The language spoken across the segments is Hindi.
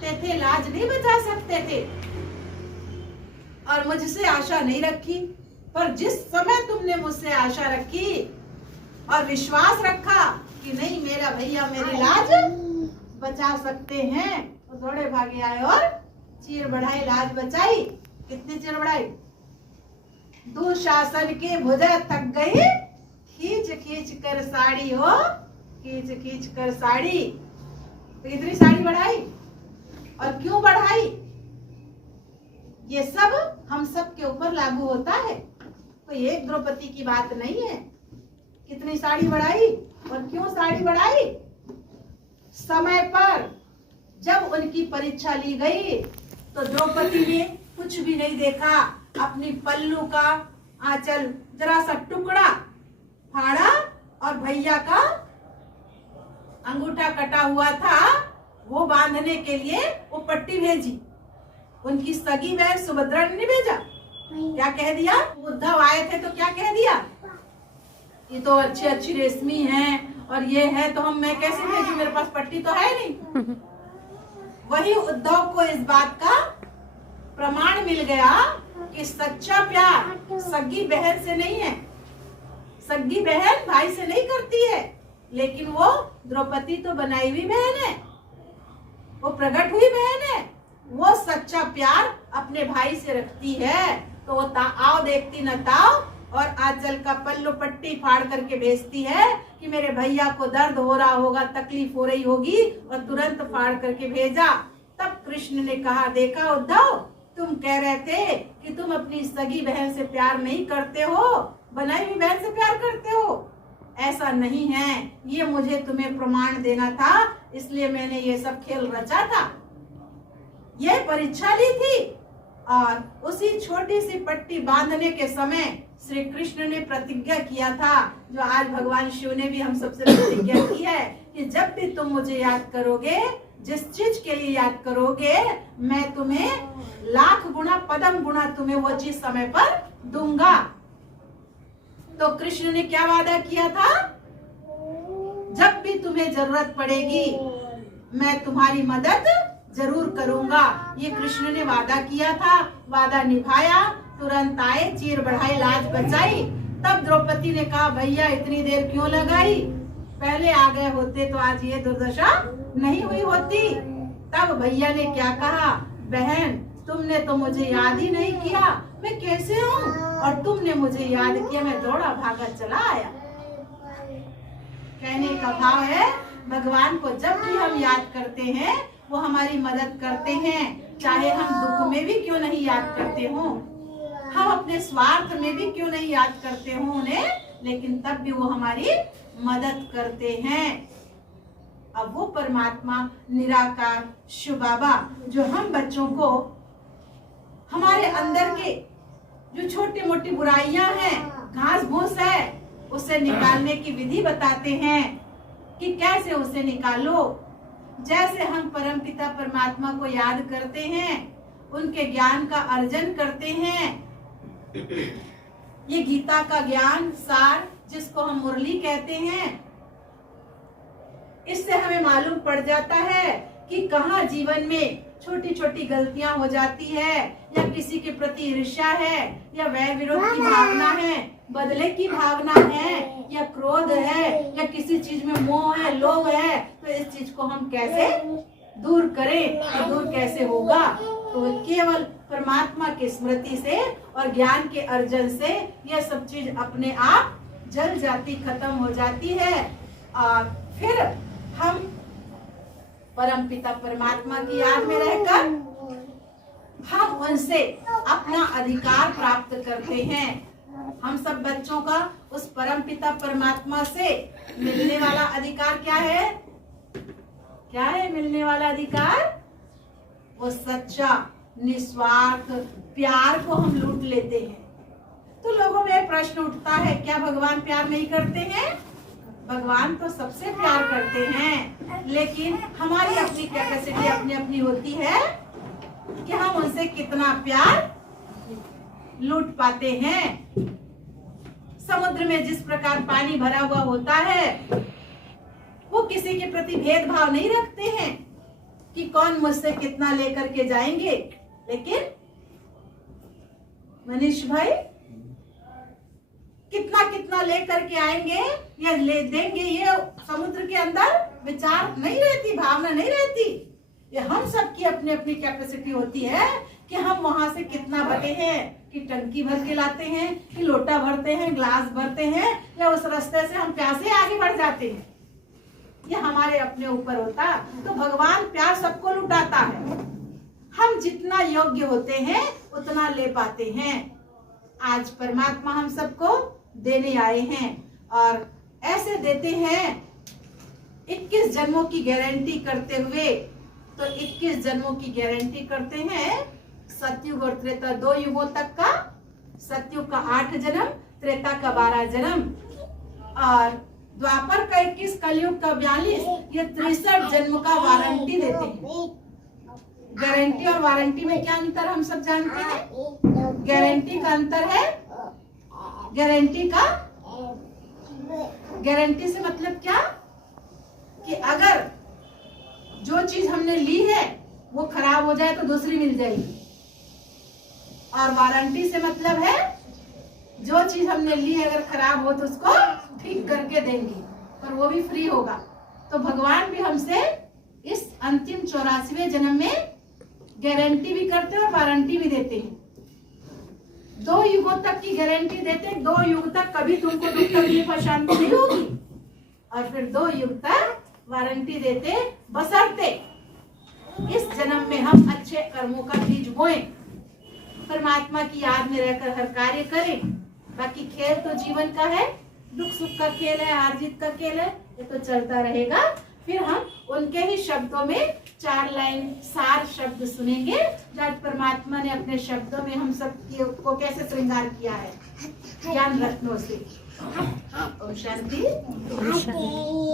सकते थे, लाज नहीं बचा सकते थे और मुझसे आशा नहीं रखी। पर जिस समय तुमने मुझसे आशा रखी और विश्वास रखा कि नहीं मेरा भैया मेरी लाज बचा सकते हैं, तो दौड़े भागे आए और चीर बढ़ाई, लाज बचाई। कितनी चीर बढ़ाई? दुशासन के भुजा थक गई, खींच खींच कर साड़ी हो, खींच खींच कर साड़ी। तो इतनी साड़ी बढ़ाई। और क्यों बढ़ाई? ये सब हम सब के ऊपर लागू होता है, कोई एक द्रौपदी की बात नहीं है। कितनी साड़ी बढ़ाई और क्यों साड़ी बढ़ाई? समय पर जब उनकी परीक्षा ली गई तो द्रौपदी ने कुछ भी नहीं देखा, अपनी पल्लू का आंचल जरा सा टुकड़ा फाड़ा और भैया का अंगूठा कटा हुआ था वो बांधने के लिए वो पट्टी भेजी। उनकी सगी बहन सुभद्रा ने नहीं भेजा। क्या कह दिया? उद्धव आए थे तो क्या कह दिया? ये तो अच्छी अच्छी रेशमी हैं और ये है तो मैं कैसे भेजूं, मेरे पास पट्टी तो है नहीं। वही उद्धव को इस बात का प्रमाण मिल गया कि सच्चा प्यार सगी बहन से नहीं है। सगी बहन भाई से नहीं करती है, लेकिन वो द्रौपदी तो बनाई हुई बहन है, वो प्रकट हुई बहन है। वो सच्चा प्यार अपने भाई से रखती है तो वो आओ देखती न ताओ और आंचल का पल्लू पट्टी फाड़ करके भेजती है कि मेरे भैया को दर्द हो रहा होगा, तकलीफ हो रही होगी, और तुरंत फाड़ करके भेजा। तब कृष्ण ने कहा, देखा उद्धव, तुम कह रहे थे कि तुम अपनी सगी बहन से प्यार नहीं करते हो, बनाई हुई बहन से प्यार करते हो। ऐसा नहीं है, ये मुझे तुम्हें प्रमाण देना था, इसलिए मैंने ये सब खेल रचा था, ये परीक्षा ली थी। और उसी छोटी सी पट्टी बांधने के समय श्री कृष्ण ने प्रतिज्ञा किया था, जो आज भगवान शिव ने भी हम सबसे प्रतिज्ञा की है कि जब भी तुम मुझे याद करोगे, जिस चीज के लिए याद करोगे, मैं तुम्हें लाख गुना पदम गुना तुम्हें वो चीज समय पर दूंगा। तो कृष्ण ने क्या वादा किया था? जब भी तुम्हें जरूरत पड़ेगी मैं तुम्हारी मदद जरूर करूंगा। ये कृष्ण ने वादा किया था, वादा निभाया, तुरंत आए, चीर बढ़ाई, लाज बचाई। तब द्रौपदी ने कहा, भैया इतनी देर क्यों लगाई, पहले आ गए होते तो आज ये दुर्दशा नहीं हुई होती। तब भैया ने क्या कहा, बहन तुमने तो मुझे याद ही नहीं किया, मैं कैसे हूँ, और तुमने मुझे याद किया, मैं दौड़ा भागा चला आया। कहने का भाव है, भगवान को जब भी हम याद करते हैं वो हमारी मदद करते हैं, चाहे हम दुख में भी क्यों नहीं याद करते हो, हम अपने स्वार्थ में भी क्यों नहीं याद करते हो उन्हें, लेकिन तब भी वो हमारी मदद करते हैं। अब वो परमात्मा निराकार शिव बाबा जो हम बच्चों को हमारे अंदर के जो छोटी मोटी बुराइयां हैं, घास भूस है, उसे निकालने की विधि बताते हैं कि कैसे उसे निकालो। जैसे हम परमपिता परमात्मा को याद करते हैं, उनके ज्ञान का अर्जन करते हैं, ये गीता का ज्ञान सार जिसको हम मुरली कहते हैं, इससे हमें मालूम पड़ जाता है कि कहाँ जीवन में छोटी छोटी गलतियां हो जाती है, या किसी के प्रति ईर्ष्या है, या वैर विरोध की भावना है, बदले की भावना है, या क्रोध है, या किसी चीज में मोह है, लोभ है, तो इस चीज को हम कैसे दूर करें, और दूर कैसे होगा? तो केवल परमात्मा की स्मृति से और ज्ञान के अर्जन से यह सब चीज अपने आप जल जाती, खत्म हो जाती है। और फिर हम परमपिता परमात्मा की याद में रहकर हम उनसे अपना अधिकार प्राप्त करते हैं। हम सब बच्चों का उस परमपिता परमात्मा से मिलने वाला अधिकार क्या है? क्या है मिलने वाला अधिकार? वो सच्चा निस्वार्थ प्यार को हम लूट लेते हैं। तो लोगों में प्रश्न उठता है, क्या भगवान प्यार नहीं करते हैं? भगवान तो सबसे प्यार करते हैं, लेकिन हमारी अपनी कैपेसिटी अपनी अपनी होती है कि हम उनसे कितना प्यार लूट पाते हैं। समुद्र में जिस प्रकार पानी भरा हुआ होता है, वो किसी के प्रति भेदभाव नहीं रखते हैं। कि कौन मुझसे कितना लेकर के जाएंगे, लेकिन मनीष भाई कितना कितना लेकर के आएंगे या ले देंगे, ये समुद्र के अंदर विचार नहीं रहती, भावना नहीं रहती। ये हम सबकी अपनी अपनी कैपेसिटी होती है कि हम वहां से कितना भरे हैं, कि टंकी भर के लाते हैं, कि लोटा भरते हैं, ग्लास भरते हैं, या उस रास्ते से हम प्यासे आगे बढ़ जाते हैं। ये हमारे अपने ऊपर होता। तो भगवान प्यार सबको लुटाता है। हम जितना योग्य होते हैं उतना ले पाते हैं। आज परमात्मा हम सबको देने आए हैं और ऐसे देते हैं 21 जन्मों की गारंटी करते हुए। तो 21 जन्मों की गारंटी करते हैं, सतयुग और त्रेता 2 युगों तक का। सतयुग का 8 जन्म, त्रेता का 12 जन्म और द्वापर का 21, कलयुग का 42, ये 63 जन्म का वारंटी देते हैं। गारंटी और वारंटी में क्या अंतर हम सब जानते हैं। गारंटी का अंतर है, गारंटी से मतलब क्या कि अगर जो चीज हमने ली है वो खराब हो जाए तो दूसरी मिल जाएगी। और वारंटी से मतलब है जो चीज हमने ली है अगर खराब हो तो उसको ठीक करके देंगे, पर वो भी फ्री होगा। तो भगवान भी हमसे इस अंतिम 84वें जन्म में गारंटी भी करते हैं और वारंटी भी देते हैं। 2 युगों तक की गारंटी देते हैं, 2 युग तक कभी तुमको दुख तकलीफ अशांति नहीं होगी। और फिर 2 युग तक वारंटी देते, बशर्ते इस जन्म में हम अच्छे कर्मों का बीज बोएं, परमात्मा की याद में रहकर हर कार्य करें। बाकी खेल तो जीवन का है, दुख सुख का खेल है, हार जीत का खेल है, ये तो चलता रहेगा। फिर हम उनके ही शब्दों में 4 लाइन सार शब्द सुनेंगे, जब परमात्मा ने अपने शब्दों में हम सब को कैसे श्रृंगार किया है ज्ञान रत्नों से। ओम शांति।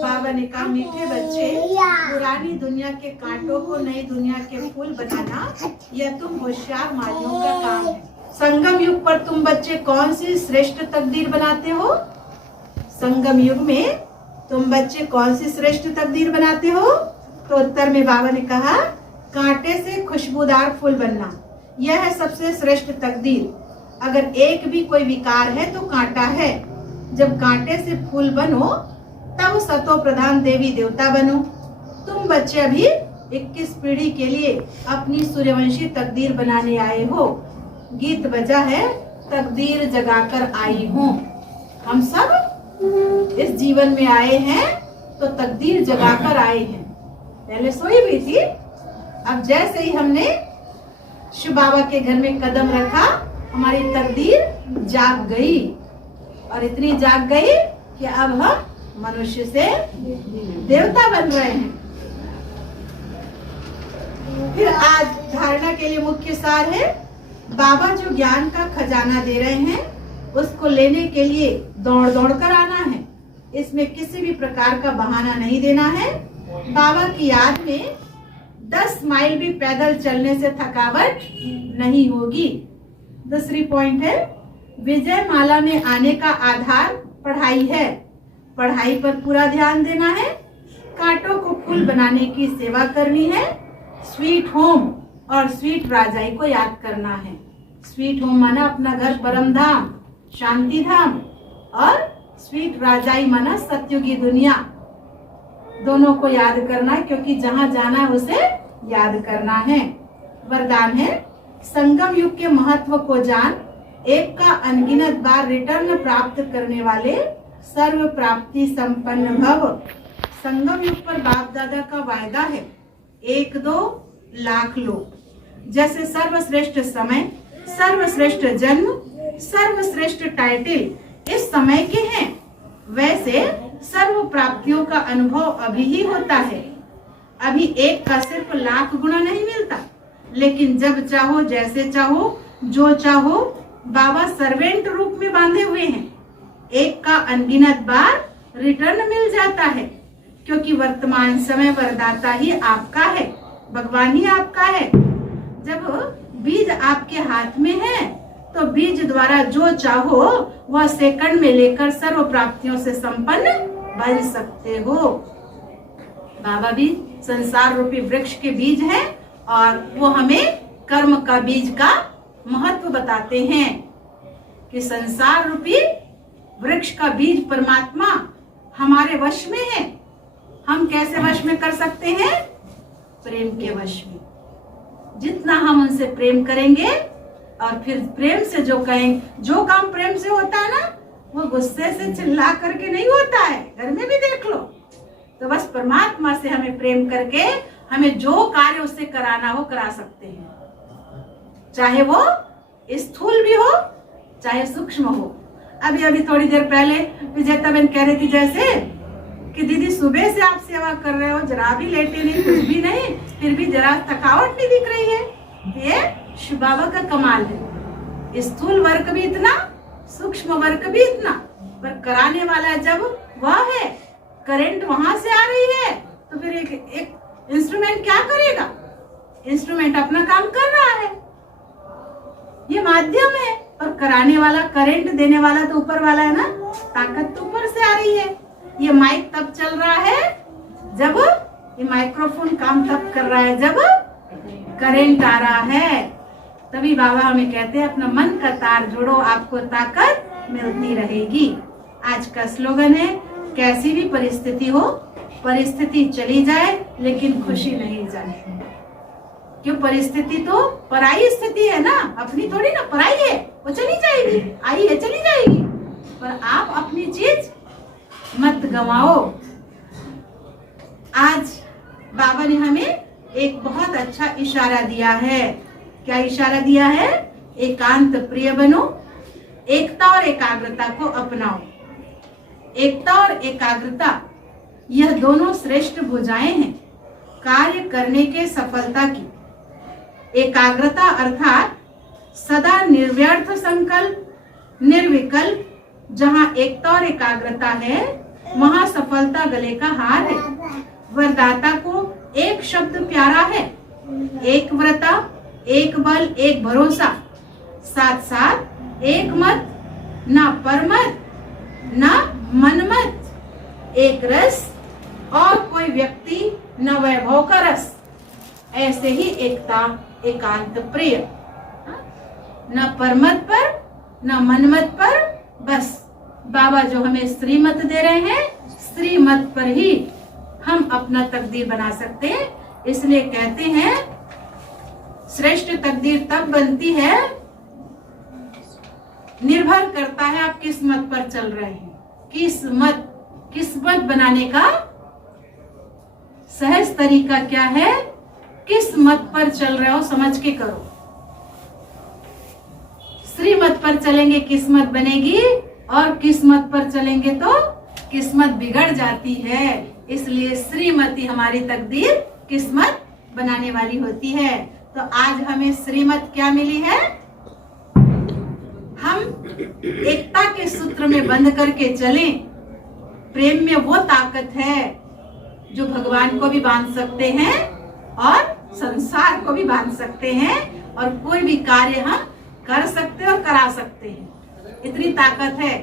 बाबा ने कहा, मीठे बच्चे, पुरानी दुनिया के कांटों को नई दुनिया के फूल बनाना यह तुम होशियार मालियों का काम है। संगम युग पर तुम बच्चे कौन सी श्रेष्ठ तकदीर बनाते हो? संगम युग में तुम बच्चे कौन सी श्रेष्ठ तकदीर बनाते हो? तो उत्तर में बाबा ने कहा, कांटे से खुशबूदार फूल बनना, यह है सबसे श्रेष्ठ तकदीर। अगर एक भी कोई विकार है तो कांटा है। जब कांटे से फूल बनो तब सतो प्रधान देवी देवता बनो। तुम बच्चे अभी 21 पीढ़ी के लिए अपनी सूर्यवंशी तकदीर बनाने आए हो। गीत बजा है, तकदीर जगाकर आई हूँ। हम सब इस जीवन में आए हैं तो तकदीर जगाकर आए हैं। पहले सोई हुई थी, अब जैसे ही हमने शिव बाबा के घर में कदम रखा, हमारी तकदीर जाग गई। और इतनी जाग गई कि अब हम मनुष्य से देवता बन रहे हैं। फिर आज धारणा के लिए मुख्य सार है, बाबा जो ज्ञान का खजाना दे रहे हैं उसको लेने के लिए दौड़ दौड़ कर आना है। इसमें किसी भी प्रकार का बहाना नहीं देना है। बाबा की याद में 10 माइल भी पैदल चलने से थकावट नहीं होगी। दूसरी पॉइंट है, विजय माला में आने का आधार पढ़ाई है। पढ़ाई पर पूरा ध्यान देना है। कांटों को फूल बनाने की सेवा करनी है। स्वीट होम और स्वीट राजाई को याद करना है। स्वीट होम माना अपना घर परम धाम, शांति धाम, और स्वीट राजाई माना सत्युगी दुनिया। दोनों को याद करना है, क्योंकि जहाँ जाना है उसे याद करना है। वरदान है, संगम युग के महत्व को जान, एक का अनगिनत बार रिटर्न प्राप्त करने वाले सर्व प्राप्ति संपन्न भव। संगम युग पर बाप दादा का वायदा है, 1-2 लाख लोग। जैसे सर्वश्रेष्ठ समय, सर्वश्रेष्ठ जन्म, सर्वश्रेष्ठ टाइटल इस समय के हैं, वैसे सर्व प्राप्तियों का अनुभव अभी ही होता है। अभी एक का सिर्फ लाख गुना नहीं मिलता, लेकिन जब चाहो, जैसे चाहो, जो चाहो, बाबा सर्वेंट रूप में बांधे हुए हैं। एक का अनगिनत बार रिटर्न मिल जाता है, क्योंकि वर्तमान समय वरदाता ही आपका है, भगवान ही आपका है। जब बीज आपके हाथ में है तो बीज द्वारा जो चाहो वह सेकंड में लेकर सर्व प्राप्तियों से संपन्न बन सकते हो। बाबा भी संसार रूपी वृक्ष के बीज हैं और वो हमें कर्म का बीज का महत्व बताते हैं कि संसार रूपी वृक्ष का बीज परमात्मा हमारे वश में है। हम कैसे वश में कर सकते हैं? प्रेम के वश में। जितना हम उनसे प्रेम करेंगे और फिर प्रेम से जो कहेंगे, जो काम प्रेम से होता है ना, वो गुस्से से चिल्ला करके नहीं होता है। घर में भी देख लो। तो बस परमात्मा से हमें प्रेम करके हमें जो कार्य उससे कराना हो करा सकते हैं, चाहे वो स्थूल भी हो चाहे सूक्ष्म हो। अभी थोड़ी देर पहले विजेता बहन कह रही थी जैसे कि दीदी सुबह से आप सेवा कर रहे हो, जरा भी लेटे नहीं, कुछ भी नहीं, फिर भी जरा थकावट नहीं दिख रही है। ये शिव बाबा का कमाल है। स्थूल वर्क भी इतना, सूक्ष्म वर्क भी इतना, पर कराने वाला जब वह है, करंट वहां से आ रही है, तो फिर एक इंस्ट्रूमेंट क्या करेगा? इंस्ट्रूमेंट अपना काम कर रहा है, ये माध्यम है, पर कराने वाला, करंट देने वाला तो ऊपर वाला है ना। ताकत तो ऊपर से आ रही है। ये माइक तब चल रहा है जब, ये माइक्रोफोन काम तब कर रहा है जब करंट आ रहा है। तभी बाबा हमें कहते हैं अपना मन का तार जोड़ो, आपको ताकत मिलती रहेगी। आज का स्लोगन है, कैसी भी परिस्थिति हो, परिस्थिति चली जाए लेकिन खुशी नहीं जाए। क्यों? परिस्थिति तो पराई स्थिति है ना, अपनी थोड़ी ना, पराई है, वो चली जाएगी, आई है चली जाएगी। पर आप अपनी चीज मत गवाओ। आज बाबा ने हमें एक बहुत अच्छा इशारा दिया है। क्या इशारा दिया है? एकांत प्रिय बनो, एकता और एकाग्रता को अपनाओ। एकता और एकाग्रता यह दोनों श्रेष्ठ भुजाएं हैं कार्य करने के सफलता की। एकाग्रता अर्थात सदा निर्व्यर्थ संकल्प, निर्विकल्प। जहाँ एकता और एकाग्रता है वहाँ सफलता गले का हार है। वरदाता को एक शब्द प्यारा है, एक व्रता, एक बल, एक भरोसा, साथ साथ एक मत, ना परमत ना मनमत, एक रस और कोई व्यक्ति न वैभव का रस। ऐसे ही एकता एकांत प्रिय, न परमत पर न मनमत पर, बस बाबा जो हमें श्रीमत दे रहे हैं, श्रीमत पर ही हम अपना तकदीर बना सकते हैं। इसलिए कहते हैं श्रेष्ठ तकदीर तब बनती है, निर्भर करता है आप किस मत पर चल रहे हैं। किस्मत बनाने का सहज तरीका क्या है? किस मत पर चल रहे हो समझ के करो। श्रीमत पर चलेंगे किस्मत बनेगी, और किस्मत पर चलेंगे तो किस्मत बिगड़ जाती है। इसलिए श्रीमती हमारी तकदीर किस्मत बनाने वाली होती है। तो आज हमें श्रीमत क्या मिली है? हम एकता के सूत्र में बंध करके चलें। प्रेम में वो ताकत है जो भगवान को भी बांध सकते हैं और संसार को भी बांध सकते हैं, और कोई भी कार्य हम कर सकते और करा सकते हैं, इतनी ताकत है।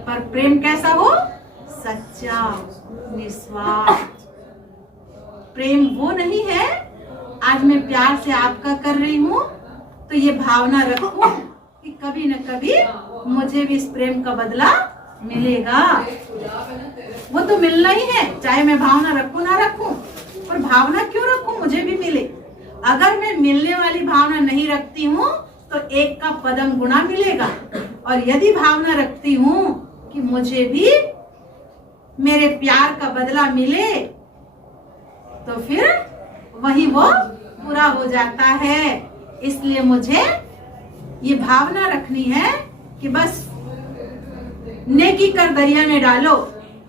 पर प्रेम कैसा हो? सच्चा, निस्वार्थ। प्रेम वो नहीं है आज मैं प्यार से आपका कर रही हूँ तो ये भावना रखूं कि कभी न कभी मुझे भी इस प्रेम का बदला मिलेगा। वो तो मिलना ही है, चाहे मैं भावना रखूं ना रखूं। पर भावना क्यों रखूं? मुझे भी मिले। अगर मैं मिलने वाली भावना नहीं रखती हूँ तो एक का पदम गुना मिलेगा, और यदि भावना रखती हूँ कि मुझे भी मेरे प्यार का बदला मिले तो फिर वही वो पूरा हो जाता है। इसलिए मुझे ये भावना रखनी है कि बस नेकी कर दरिया में डालो,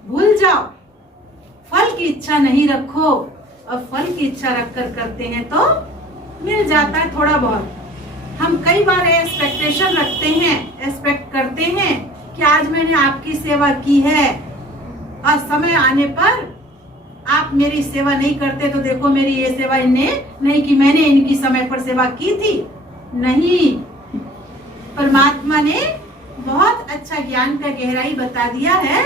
भूल जाओ, फल की इच्छा नहीं रखो। और फल की इच्छा रखकर करते हैं तो मिल जाता है थोड़ा बहुत। हम कई बार एक्सपेक्टेशन रखते हैं, एक्सपेक्ट करते हैं कि आज मैंने आपकी सेवा की है और समय आने पर आप मेरी सेवा नहीं करते तो देखो मेरी ये सेवा इनने नहीं की, मैंने इनकी समय पर सेवा की थी। नहीं, परमात्मा ने बहुत अच्छा ज्ञान का गहराई बता दिया है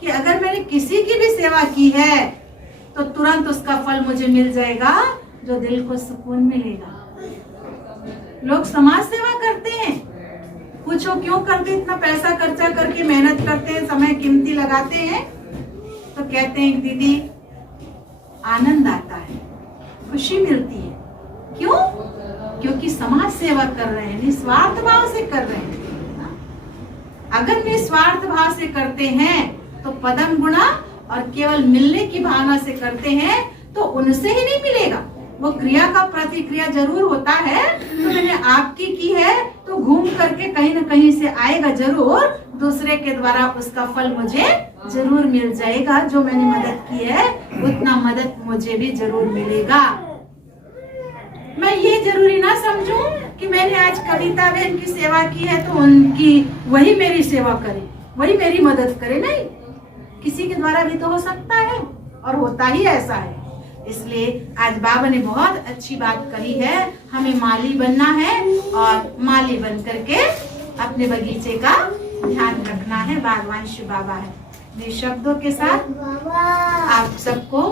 कि अगर मैंने किसी की भी सेवा की है तो तुरंत उसका फल मुझे मिल जाएगा, जो दिल को सुकून मिलेगा। लोग समाज सेवा करते हैं, पूछो क्यों करते, इतना पैसा खर्चा करके मेहनत करते हैं, समय कीमती लगाते हैं, तो कहते हैं दीदी आनंद आता है, खुशी मिलती है। क्यों? क्योंकि समाज सेवा कर रहे हैं, निस्वार्थ भाव से कर रहे हैं। अगर निस्वार्थ भाव से करते हैं तो पदम गुणा, और केवल मिलने की भावना से करते हैं तो उनसे ही नहीं मिलेगा, वो क्रिया का प्रतिक्रिया जरूर होता है। तो मैंने आपकी की है तो घूम करके कहीं न कहीं से आएगा जरूर, दूसरे के द्वारा उसका फल मुझे जरूर मिल जाएगा। जो मैंने मदद की है उतना मदद मुझे भी जरूर मिलेगा। मैं ये जरूरी ना समझूं कि मैंने आज कविता बहन की सेवा की है तो उनकी वही मेरी सेवा करे, वही मेरी मदद करे। नहीं, किसी के द्वारा भी तो हो सकता है और होता ही ऐसा है। इसलिए आज बाबा ने बहुत अच्छी बात कही है, हमें माली बनना है और माली बन करके अपने बगीचे का ध्यान रखना है। बागवान शिव बाबा है। मेरे शब्दों के साथ आप सबको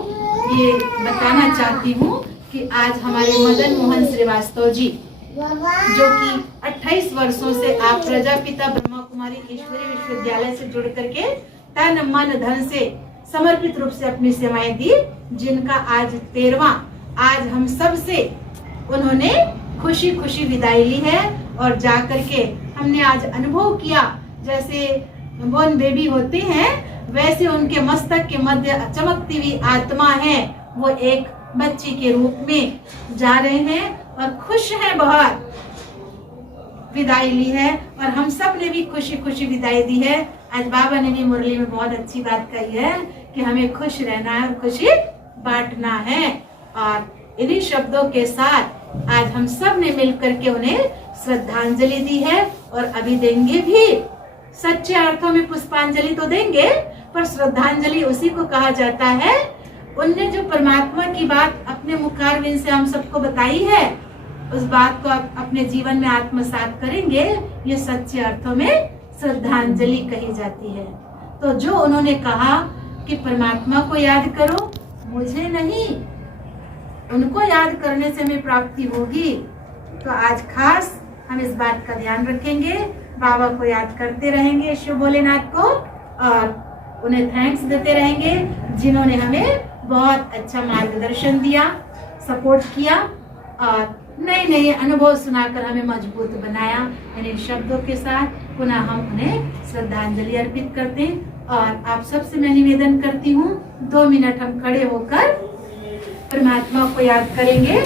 ये बताना चाहती हूँ कि आज हमारे मदन मोहन श्रीवास्तव जी, जो कि 28 वर्षों से आप प्रजापिता ब्रह्मा कुमारी ईश्वरी विश्वविद्यालय से जुड़ करके तन मन धन से समर्पित रूप से अपनी सेवाएं दी, जिनका आज 13वां, आज हम सब से उन्होंने खुशी खुशी विदाई ली है। और जाकर के हमने आज अनुभव किया, जैसे बोर्न बेबी होते हैं वैसे उनके मस्तक के मध्य चमकती हुई आत्मा है, वो एक बच्ची के रूप में जा रहे हैं और खुश हैं, बहुत विदाई ली है। और हम सब ने भी खुशी खुशी विदाई दी है। आज बाबा ने भी मुरली में बहुत अच्छी बात कही है कि हमें खुश रहना है और खुशी बांटना है। और इन्हीं शब्दों के साथ आज हम सब ने मिलकर के उन्हें श्रद्धांजलि दी है और अभी देंगे भी। सच्चे अर्थों में पुष्पांजलि तो देंगे, पर श्रद्धांजलि उसी को कहा जाता है। उनने जो परमात्मा की बात अपने मुखारविंद से हम सबको बताई है, उस बात को आप अपने जीवन में आत्मसात करेंगे, ये सच्चे अर्थों में श्रद्धांजलि कही जाती है। तो जो उन्होंने कहा कि परमात्मा को याद करो, मुझे नहीं, उनको याद करने से हमें प्राप्ति होगी, तो आज खास हम इस बात का ध्यान रखेंगे, बाबा को याद करते रहेंगे, शिव भोलेनाथ को, और उन्हें थैंक्स देते रहेंगे जिन्होंने हमें बहुत अच्छा मार्गदर्शन दिया, सपोर्ट किया और नए नए अनुभव सुनाकर हमें मजबूत बनाया। इन शब्दों के साथ पुनः हम उन्हें श्रद्धांजलि अर्पित करते हैं। और आप सबसे मैं निवेदन करती हूँ 2 मिनट हम खड़े होकर परमात्मा को याद करेंगे।